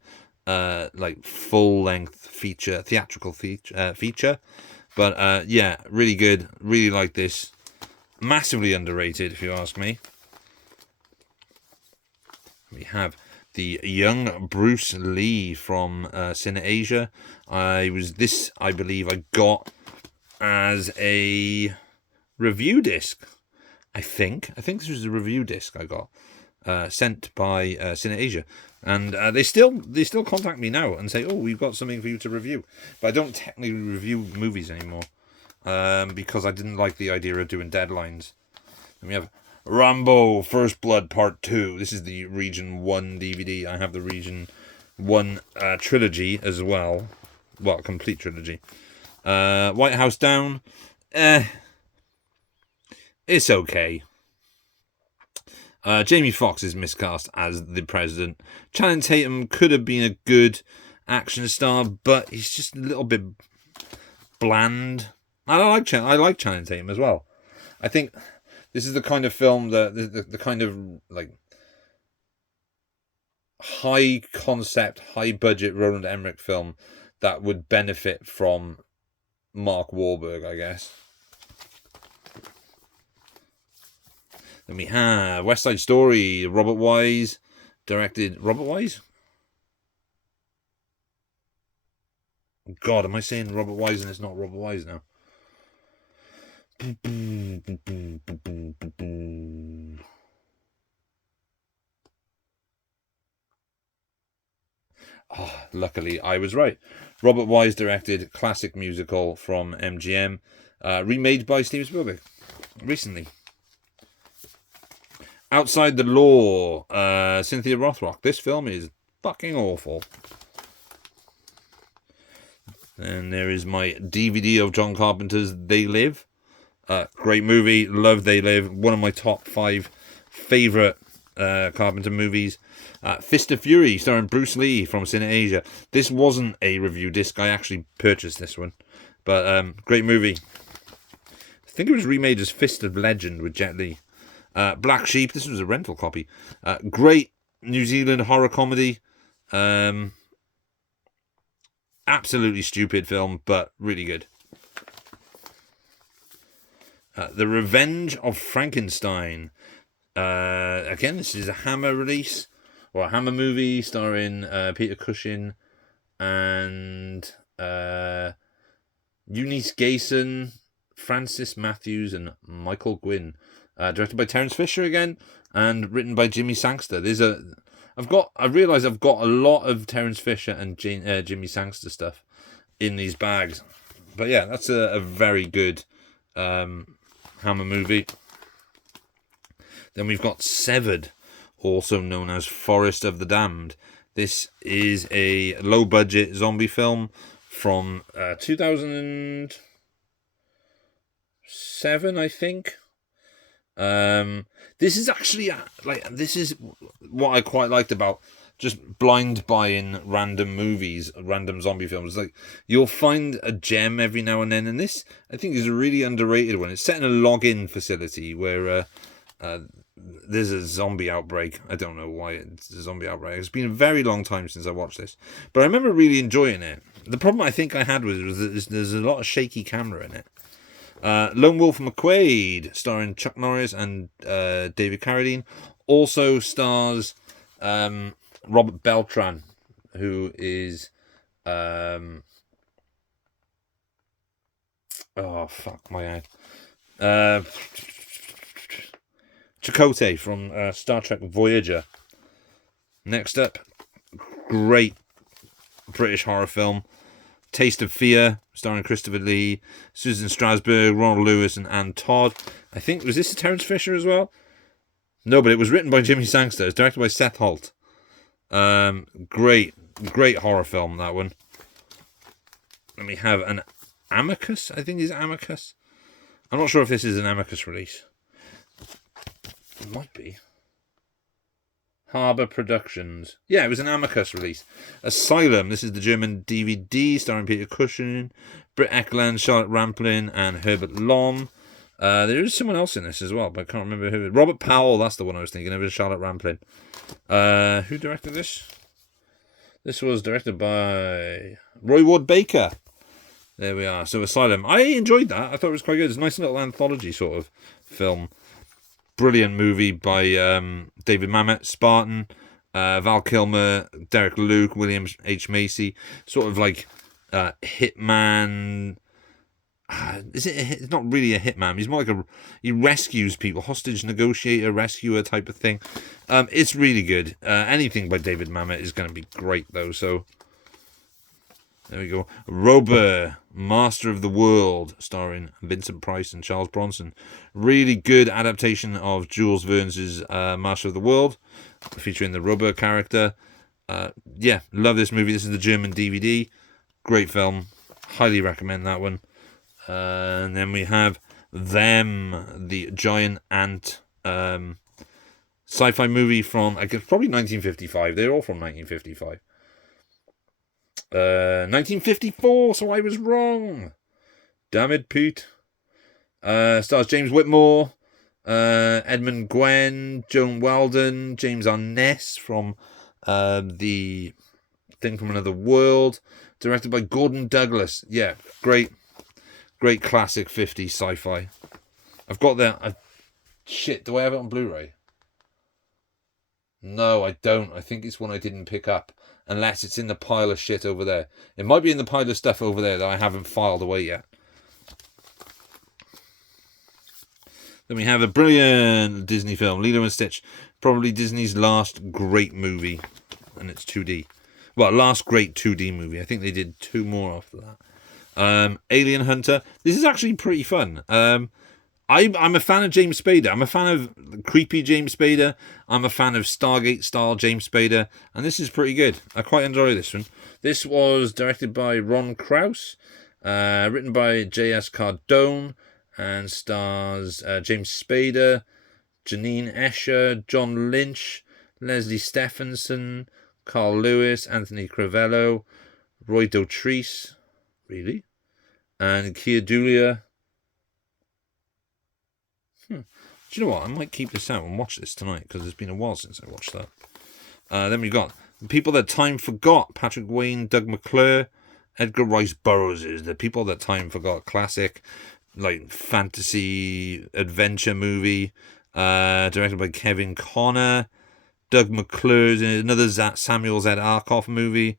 full-length theatrical feature. But yeah, really good. Really like this. Massively underrated, if you ask me. We have the young Bruce Lee from Cine Asia. I believe I got as a review disc. I think this was a review disc I got sent by Cine Asia, and they still contact me now and say, "Oh, we've got something for you to review." But I don't technically review movies anymore because I didn't like the idea of doing deadlines. And we have Rambo: First Blood Part 2. This is the Region 1 DVD. I have the Region 1 trilogy as well. Well, complete trilogy. White House Down. It's okay. Jamie Foxx is miscast as the president. Channing Tatum could have been a good action star, but he's just a little bit bland. I like Channing Tatum as well. I think this is the kind of film that the kind of like high concept, high budget Roland Emmerich film that would benefit from Mark Wahlberg, I guess. Then we have West Side Story, Robert Wise, directed... Robert Wise? God, am I saying Robert Wise and it's not Robert Wise now? Luckily, I was right. Robert Wise directed, classic musical from MGM, remade by Steven Spielberg recently. Outside the Law, Cynthia Rothrock. This film is fucking awful. And there is my DVD of John Carpenter's They Live. Great movie. Love They Live. One of my top 5 favourite Carpenter movies. Fist of Fury, starring Bruce Lee from Cine Asia. This wasn't a review disc. I actually purchased this one. But great movie. I think it was remade as Fist of Legend with Jet Li. Black Sheep. This was a rental copy. Great New Zealand horror comedy. Absolutely stupid film, but really good. The Revenge of Frankenstein. Again, this is a Hammer release, or a Hammer movie, starring Peter Cushing and Eunice Gayson, Francis Matthews, and Michael Gwynn. Directed by Terence Fisher again, and written by Jimmy Sangster. I realise I've got a lot of Terence Fisher and Jimmy Sangster stuff in these bags. But yeah, that's a very good Hammer movie. Then we've got Severed, also known as Forest of the Damned. This is a low-budget zombie film from 2007, I think. This is actually this is what I quite liked about just blind buying random movies, random zombie films. Like, you'll find a gem every now and then, and this I think is a really underrated one. It's set in a login facility where there's a zombie outbreak. I don't know why it's a zombie outbreak. It's been a very long time since I watched this, but I remember really enjoying it. The problem I think I had was that there's a lot of shaky camera in it. Lone Wolf McQuaid, starring Chuck Norris and David Carradine, also stars Robert Beltran, who is oh fuck my head, Chakotay from Star Trek Voyager. Next up, great British horror film, Taste of Fear, starring Christopher Lee, Susan Strasberg, Ronald Lewis, and Ann Todd. I think, was this a Terence Fisher as well? No, but it was written by Jimmy Sangster. It's directed by Seth Holt. Great horror film, that one. Then we have an Amicus, I think is Amicus. I'm not sure if this is an Amicus release. It might be. Harbour Productions. Yeah, it was an Amicus release. Asylum. This is the German DVD starring Peter Cushing, Britt Ekland, Charlotte Rampling, and Herbert Lom. There is someone else in this as well, but I can't remember who. Robert Powell, that's the one I was thinking of, is Charlotte Rampling. Who directed this? This was directed by Roy Ward Baker. There we are. So Asylum. I enjoyed that. I thought it was quite good. It's a nice little anthology sort of film. Brilliant movie by David Mamet, Spartan, Val Kilmer, Derek Luke, William H. Macy. Sort of like hitman. It's not really a hitman. He's more like he rescues people, hostage negotiator, rescuer type of thing. It's really good. Anything by David Mamet is going to be great though. So there we go. Robur, Master of the World, starring Vincent Price and Charles Bronson. Really good adaptation of Jules Verne's Master of the World, featuring the Robur character. Yeah, love this movie. This is the German DVD. Great film. Highly recommend that one. And then we have Them, the giant ant sci-fi movie from, I guess, probably 1955. They're all from 1955. 1954, so I was wrong. Damn it, Pete. Stars James Whitmore, Edmund Gwenn, Joan Weldon, James Arness from the Thing from Another World. Directed by Gordon Douglas. Yeah, great classic 50s sci-fi. I've got that. Shit, do I have it on Blu-ray? No, I don't. I think it's one I didn't pick up. Unless it's in the pile of shit over there. It might be in the pile of stuff over there that I haven't filed away yet. Then we have a brilliant Disney film, Lilo and Stitch. Probably Disney's last great movie. And it's 2D. Well, last great 2D movie. I think they did 2 more after that. Alien Hunter. This is actually pretty fun. I'm a fan of James Spader. I'm a fan of creepy James Spader. I'm a fan of Stargate style James Spader, and this is pretty good. I quite enjoy this one. This was directed by Ron Krause, written by J.S. Cardone, and stars James Spader, Janine Escher, John Lynch, Leslie Stephenson, Carl Lewis, Anthony Crivello, Roy Dotrice, really, and Keir Dullea. Do you know what? I might keep this out and watch this tonight, because it's been a while since I watched that. Then we got People That Time Forgot, Patrick Wayne, Doug McClure, Edgar Rice Burroughs is the People That Time Forgot classic, like fantasy adventure movie, directed by Kevin Connor. Doug McClure's in another Samuel Z. Arkoff movie,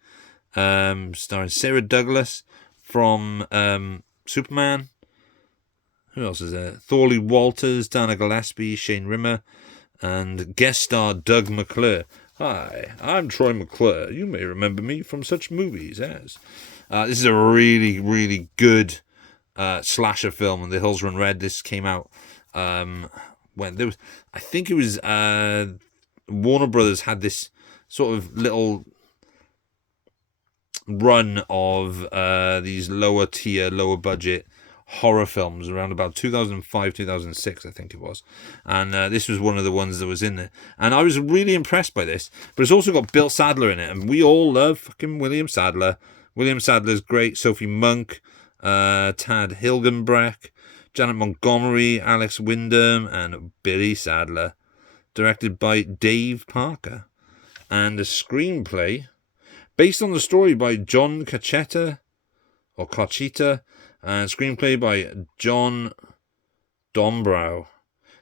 starring Sarah Douglas from Superman. Who else is there? Thorley Walters, Dana Gillespie, Shane Rimmer, and guest star Doug McClure. Hi, I'm Troy McClure. You may remember me from such movies as... this is a really, really good slasher film, and The Hills Run Red. This came out when there was... I think it was... Warner Brothers had this sort of little run of these lower tier, lower budget horror films around about 2005, 2006, I think it was. And this was one of the ones that was in there. And I was really impressed by this. But it's also got Bill Sadler in it. And we all love fucking William Sadler. William Sadler's great. Sophie Monk, Tad Hilgenbrecht, Janet Montgomery, Alex Wyndham, and Billy Sadler. Directed by Dave Parker. And a screenplay based on the story by John Cacetta, or Carchita, and screenplay by John Dombrow.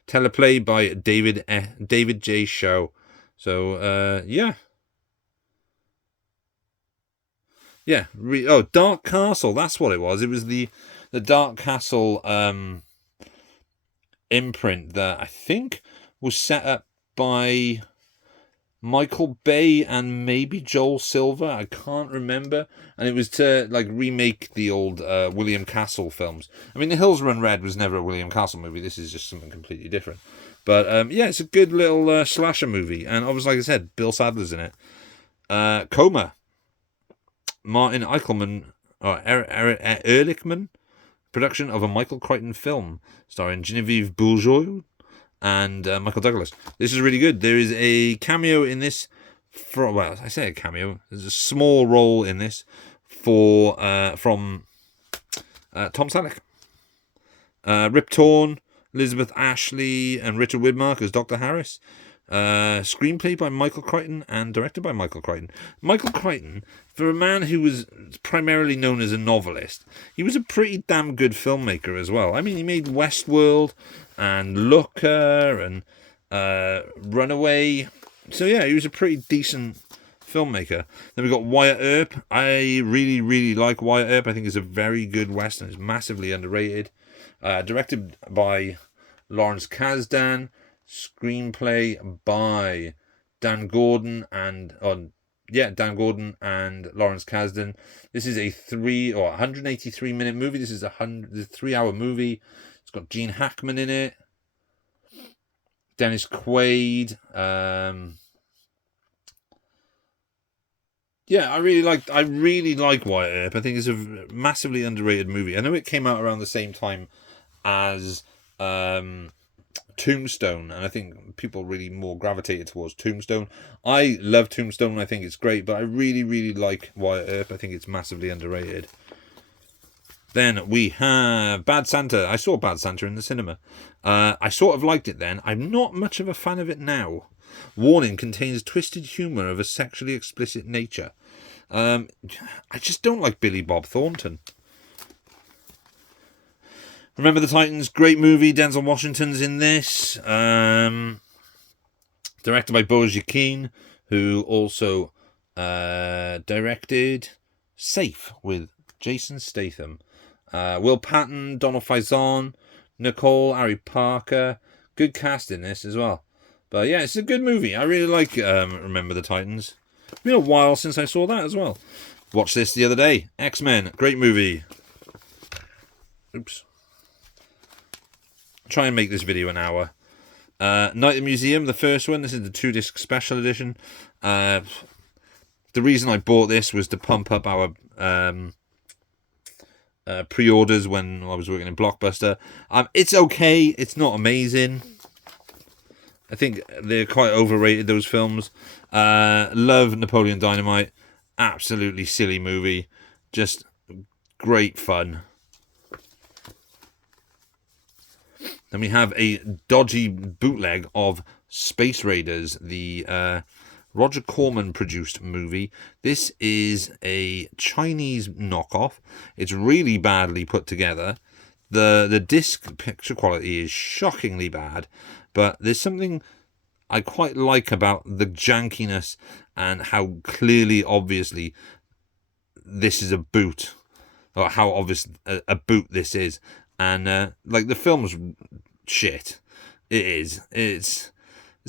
Teleplay by David J. Shaw. So, yeah. Yeah. Dark Castle. That's what it was. It was the Dark Castle imprint that I think was set up by Michael Bay and maybe Joel Silver. I can't remember. And it was to remake the old William Castle films. I mean, The Hills Run Red was never a William Castle movie. This is just something completely different. But yeah, it's a good little slasher movie. And obviously, like I said, Bill Sadler's in it. Coma. Martin Eichelman, or Ehrlichman, production of a Michael Crichton film starring Genevieve Bourgeois and Michael Douglas. This is really good. There is a cameo in this. I say a cameo. There's a small role in this from Tom Selleck. Rip Torn, Elizabeth Ashley, and Richard Widmark as Dr. Harris. Screenplay by Michael Crichton and directed by Michael Crichton. Michael Crichton, for a man who was primarily known as a novelist, he was a pretty damn good filmmaker as well. I mean, he made Westworld and Looker and Runaway. So yeah, he was a pretty decent filmmaker. Then we got Wyatt Earp. I really, really like Wyatt Earp. I think it's a very good Western. It's massively underrated. Directed by Lawrence Kasdan. Screenplay by Dan Gordon and Lawrence Kasdan. This is a 183-minute movie. This is a 3-hour movie. It's got Gene Hackman in it, Dennis Quaid. Yeah, I really like Wyatt Earp. I think it's a massively underrated movie. I know it came out around the same time as Tombstone, and I think people really more gravitated towards Tombstone. I love Tombstone. I think it's great, but I really, really like Wyatt Earp. I think it's massively underrated. Then we have Bad Santa. I saw Bad Santa in the cinema. I sort of liked it then. I'm not much of a fan of it now. Warning, contains twisted humour of a sexually explicit nature. I just don't like Billy Bob Thornton. Remember the Titans, great movie. Denzel Washington's in this. Directed by Boaz Yakin, who also directed Safe with Jason Statham. Will Patton, Donald Faison, Nicole, Ari Parker. Good cast in this as well. But yeah, it's a good movie. I really like Remember the Titans. It's been a while since I saw that as well. Watched this the other day. X-Men, great movie. Oops. Try and make this video an hour. Night at the Museum, the first one. This is the 2-disc special edition. The reason I bought this was to pump up our pre-orders when I was working in Blockbuster. It's okay. It's not amazing. I think they're quite overrated, those films. Love Napoleon Dynamite. Absolutely silly movie. Just great fun. Then we have a dodgy bootleg of Space Raiders, the Roger Corman produced movie. This is a Chinese knockoff. It's really badly put together. The disc picture quality is shockingly bad, but there's something I quite like about the jankiness and how clearly, obviously, this is a boot, or how obvious a boot this is. And like, the film's shit. It is. It's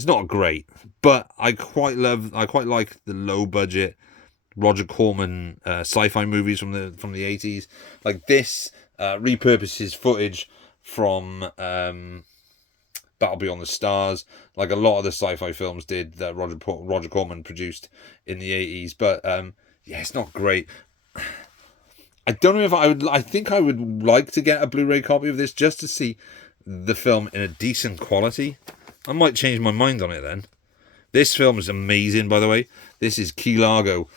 not great, but I quite like the low budget Roger Corman sci-fi movies from the 80s. Like, this repurposes footage from Battle Beyond the Stars, like a lot of the sci-fi films did that Roger Corman produced in the 80s. But yeah, it's not great. I don't know if I think I would like to get a Blu-ray copy of this just to see the film in a decent quality. I might change my mind on it then. This film is amazing, by the way. This is Key Largo.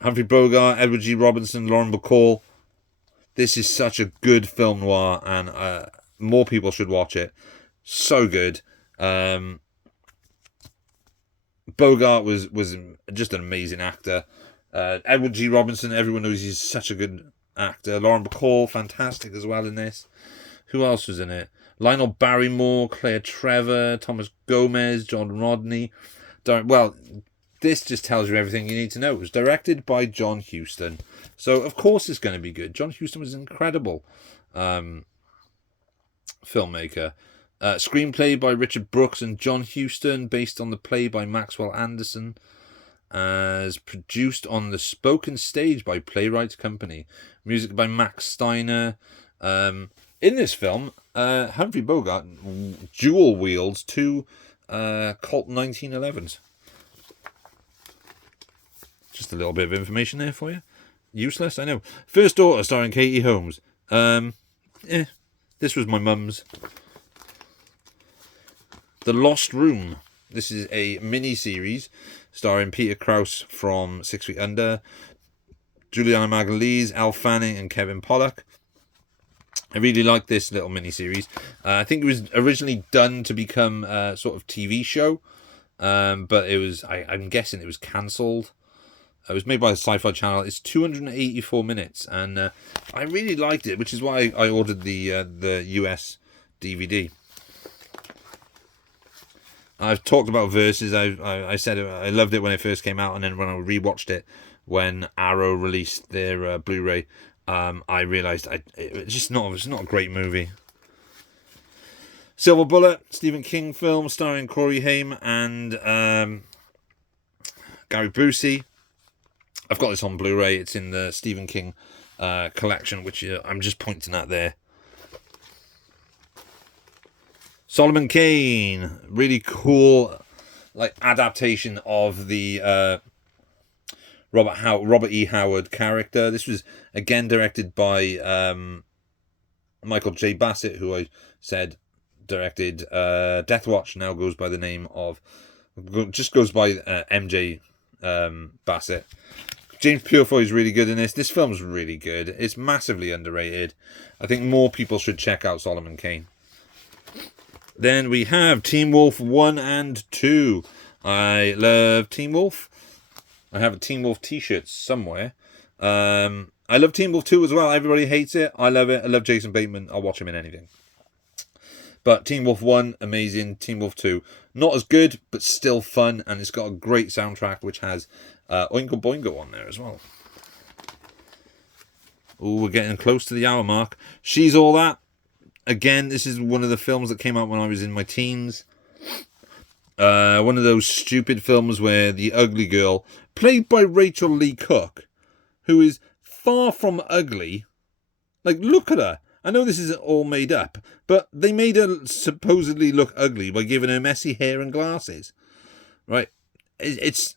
Humphrey Bogart, Edward G. Robinson, Lauren Bacall. This is such a good film noir, and more people should watch it. So good. Bogart was just an amazing actor. Edward G. Robinson, everyone knows he's such a good actor. Lauren Bacall, fantastic as well in this. Who else was in it? Lionel Barrymore, Claire Trevor, Thomas Gomez, John Rodney. Well, this just tells you everything you need to know. It was directed by John Huston, so of course it's going to be good. John Huston was an incredible filmmaker. Screenplay by Richard Brooks and John Huston, based on the play by Maxwell Anderson. As produced on the spoken stage by Playwrights Company. Music by Max Steiner. In this film, Humphrey Bogart dual wields 2 Colt 1911s. Just a little bit of information there for you. Useless, I know. First Daughter, starring Katie Holmes. This was my mum's. The Lost Room. This is a mini-series starring Peter Krause from 6 Feet Under, Juliana Margulies, Elle Fanning, and Kevin Pollak. I really like this little mini-series. I think it was originally done to become a sort of TV show, but it was, I'm guessing it was cancelled. It was made by the Sci-Fi Channel. It's 284 minutes, and I really liked it, which is why I ordered the US DVD. I've talked about Versus. I said I loved it when it first came out, and then when I rewatched it when Arrow released their Blu-ray, I realised it's not a great movie. Silver Bullet, Stephen King film starring Corey Haim and Gary Busey. I've got this on Blu-ray. It's in the Stephen King collection, which I'm just pointing at there. Solomon Kane, really cool, like, adaptation of the Robert E. Howard character. This was again directed by Michael J. Bassett, who I said directed Death Watch. Now goes by the name of, just goes by MJ Bassett. James Purefoy is really good in this. This film's really good. It's massively underrated. I think more people should check out Solomon Kane. Then we have Teen Wolf 1 and 2. I love Teen Wolf. I have a Teen Wolf t-shirt somewhere. I love Teen Wolf 2 as well. Everybody hates it. I love it. I love Jason Bateman. I'll watch him in anything. But Teen Wolf 1, amazing. Teen Wolf 2, not as good, but still fun. And it's got a great soundtrack, which has Oingo Boingo on there as well. Oh, we're getting close to the hour mark. She's All That. Again, this is one of the films that came out when I was in my teens. one of those stupid films where the ugly girl, played by Rachel Lee Cook, who is far from ugly. Like, look at her. I know this is all made up, but they made her supposedly look ugly by giving her messy hair and glasses. Right? It's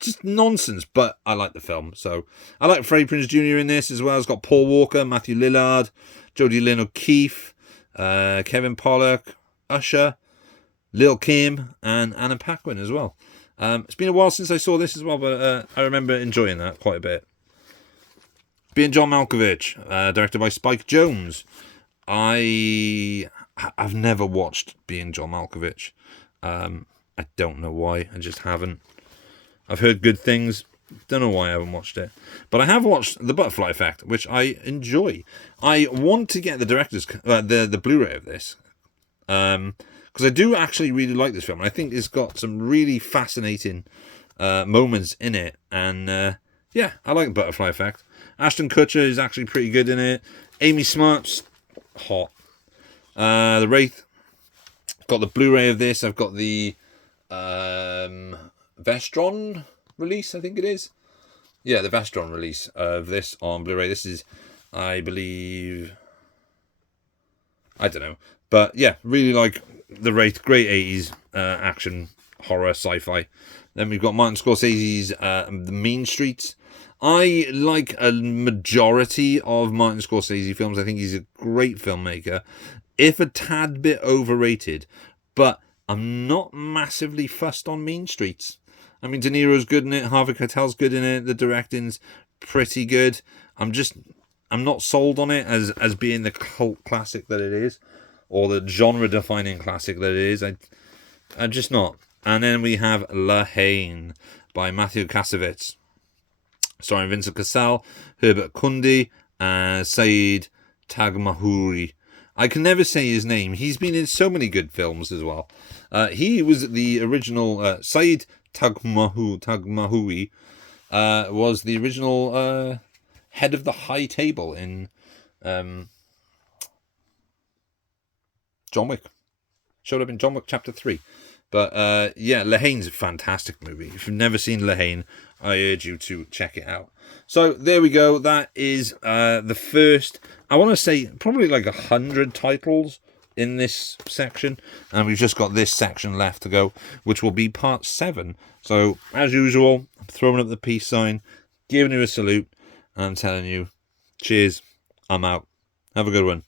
just nonsense, but I like the film. So I like Freddie Prinze Jr. in this as well. It's got Paul Walker, Matthew Lillard, Jodie Lynn O'Keefe, Kevin Pollak, Usher, Lil' Kim, and Anna Paquin as well. It's been a while since I saw this as well, but I remember enjoying that quite a bit. Being John Malkovich, directed by Spike Jonze. I've never watched Being John Malkovich. I don't know why. I just haven't. I've heard good things. Don't know why I haven't watched it. But I have watched The Butterfly Effect, which I enjoy. I want to get the director's the Blu-ray of this. Because I do actually really like this film. I think it's got some really fascinating moments in it. And yeah, I like The Butterfly Effect. Ashton Kutcher is actually pretty good in it. Amy Smart's hot. The Wraith. Got the Blu-ray of this. I've got the Vestron release, I think it is. Yeah, the Vestron release of this on Blu-ray. This is, I believe, I don't know. But yeah, really like The Wraith. Great 80s action, horror, sci-fi. Then we've got Martin Scorsese's The Mean Streets. I like a majority of Martin Scorsese films. I think he's a great filmmaker, if a tad bit overrated. But I'm not massively fussed on Mean Streets. I mean, De Niro's good in it. Harvey Keitel's good in it. The directing's pretty good. I'm not sold on it as being the cult classic that it is, or the genre-defining classic that it is. I'm just not. And then we have La Haine by Matthew Kassovitz, starring Vincent Cassel, Herbert Kundi, and Saeed Tagmahouri. I can never say his name. He's been in so many good films as well. He was the original Saeed Tagmahouri was the original head of the High Table in John Wick. Showed up in John Wick Chapter 3. But yeah, La Haine's a fantastic movie. If you've never seen La Haine, I urge you to check it out. So there we go. That is the first, I want to say, probably like 100 titles in this section. And we've just got this section left to go, which will be part 7. So as usual, I'm throwing up the peace sign, giving you a salute, and I'm telling you, cheers, I'm out. Have a good one.